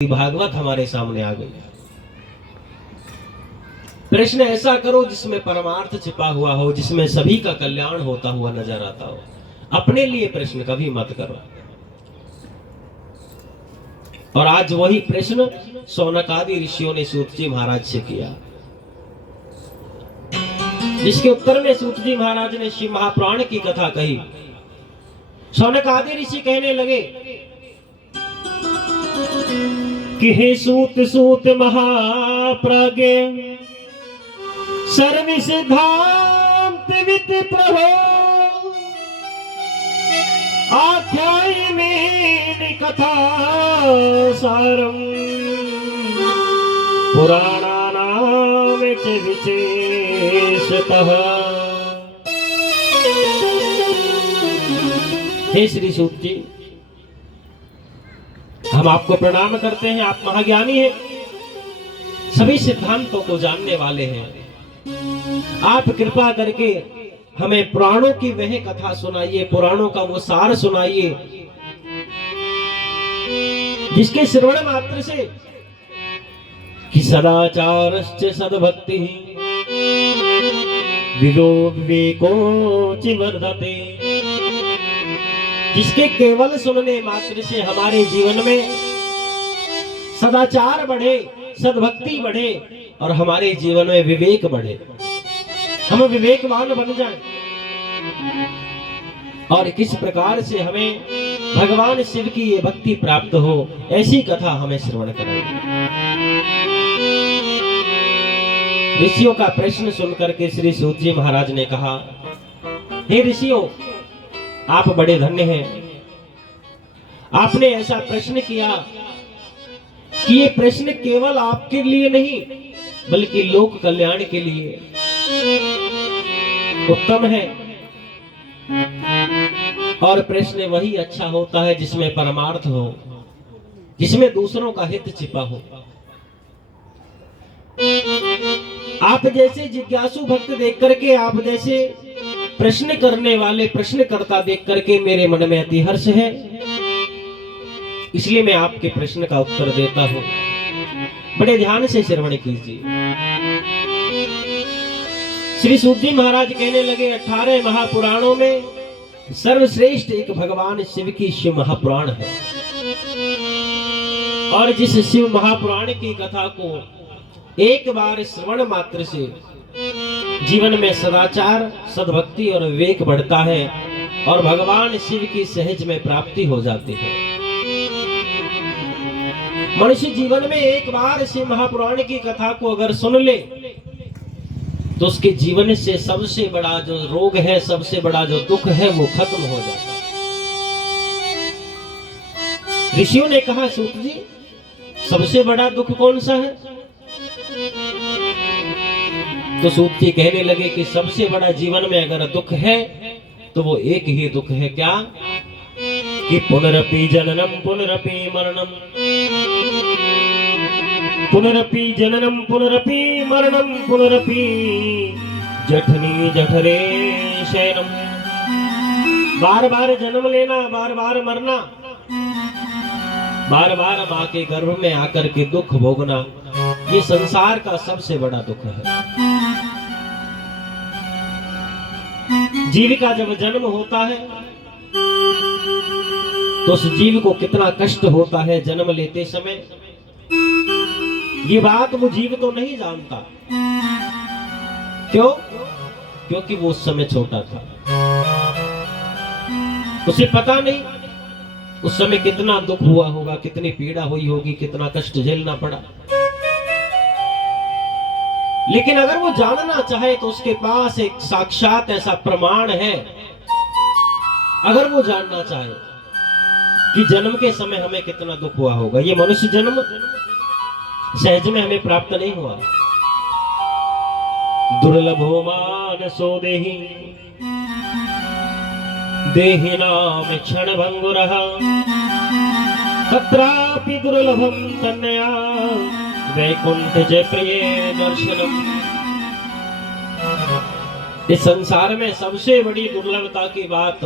भागवत हमारे सामने आ गई। प्रश्न ऐसा करो जिसमें परमार्थ छिपा हुआ हो, जिसमें सभी का कल्याण होता हुआ नजर आता हो। अपने लिए प्रश्न कभी मत करो। और आज वही प्रश्न शौनक आदि ऋषियों ने सूत जी महाराज से किया, जिसके उत्तर में सूत जी महाराज ने शिव महापुराण की कथा कही। शौनक आदि ऋषि कहने लगे कि हे सूत सूत महाप्रज्ञ सर्व सिद्धांत विद प्रभो आख्याय में कथा सारम पुराणानाम च विशेषतः। हे श्री सूत जी, हम आपको प्रणाम करते हैं। आप महाज्ञानी हैं, सभी सिद्धांतों को जानने वाले हैं। आप कृपा करके हमें पुराणों की वह कथा सुनाइए, पुराणों का वो सार सुनाइए, जिसके श्रवण मात्र से कि सदाचारश्च सद्भक्ति विदो विवेको च वर्धते, जिसके केवल सुनने मात्र से हमारे जीवन में सदाचार बढ़े, सद्भक्ति बढ़े और हमारे जीवन में विवेक बढ़े, हम विवेकवान बन जाएं। और किस प्रकार से हमें भगवान शिव की ये भक्ति प्राप्त हो, ऐसी कथा हमें श्रवण कराएगी। ऋषियों का प्रश्न सुनकर के श्री सूत जी महाराज ने कहा, हे ऋषियों, आप बड़े धन्य हैं। आपने ऐसा प्रश्न किया कि ये प्रश्न केवल आपके लिए नहीं बल्कि लोक कल्याण के लिए उत्तम है। और प्रश्न वही अच्छा होता है जिसमें परमार्थ हो, जिसमें दूसरों का हित छिपा हो। आप जैसे जिज्ञासु भक्त देख करके, आप जैसे प्रश्न करने वाले प्रश्नकर्ता देख करके मेरे मन में अति हर्ष है। इसलिए मैं आपके प्रश्न का उत्तर देता हूं। बड़े ध्यान से श्रवण कीजिए। श्री सूत जी महाराज कहने लगे, 18 महापुराणों में सर्वश्रेष्ठ एक भगवान शिव की शिव महापुराण है। और जिस शिव महापुराण की कथा को एक बार श्रवण मात्र से जीवन में सदाचार, सद्भक्ति और विवेक बढ़ता है और भगवान शिव की सहज में प्राप्ति हो जाती है। मनुष्य जीवन में एक बार शिव महापुराण की कथा को अगर सुन ले तो उसके जीवन से सबसे बड़ा जो रोग है, सबसे बड़ा जो दुख है, वो खत्म हो जाता है। ऋषियों ने कहा, सूत जी, सबसे बड़ा दुख कौन सा है? तो सूत जी कहने लगे कि सबसे बड़ा जीवन में अगर दुख है तो वो एक ही दुख है। क्या? कि पुनरपि जननम पुनरपि मरणम, पुनरपि जननम पुनरपि मरणम, पुनरपि जठनी जठरे शयनम। बार बार जन्म लेना, बार बार मरना, बार बार मां के गर्भ में आकर के दुख भोगना, ये संसार का सबसे बड़ा दुख है। जीव का जब जन्म होता है तो उस जीव को कितना कष्ट होता है जन्म लेते समय, ये बात वो जीव तो नहीं जानता। क्यों? क्योंकि वो उस समय छोटा था, उसे पता नहीं उस समय कितना दुख हुआ होगा, कितनी पीड़ा हुई होगी, कितना कष्ट झेलना पड़ा। लेकिन अगर वो जानना चाहे तो उसके पास एक साक्षात ऐसा प्रमाण है। अगर वो जानना चाहे कि जन्म के समय हमें कितना दुख हुआ होगा, ये मनुष्य जन्म सहज में हमें प्राप्त नहीं हुआ। दुर्लभो मानसो देहि देहिनाम क्षण भंगुरः तत्रापि दुर्लभम तन्मया वैकुंठ च प्रिय दर्शनम। इस संसार में सबसे बड़ी दुर्लभता की बात